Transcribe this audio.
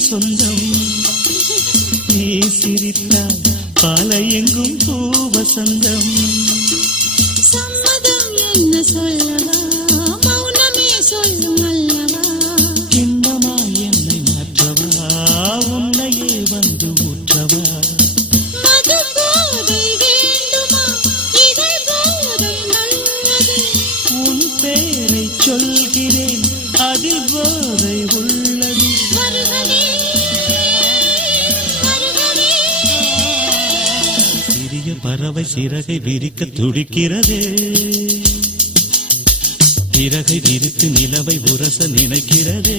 சொந்தம் நீ சிரித்தால் பாலை எங்கும் பூவசந்தம் சம்மதம் என்ன சொல்லவா மௌனமே சொல்லும் அல்லவா கிண்ணமா என்னை மாற்றவா உன்னையே வந்து ஊற்றவா மது போதை வேண்டுமா இதை போதை நல்லது உன் பேரை சொல்கிறேன் அதில் போதை உள்ளது வருகவே வருகவே சிறிய பறவை சிறகை விரிக்க துடிக்கிறதே இறகை விரித்து நிலவை உரச நினைக்கிறதே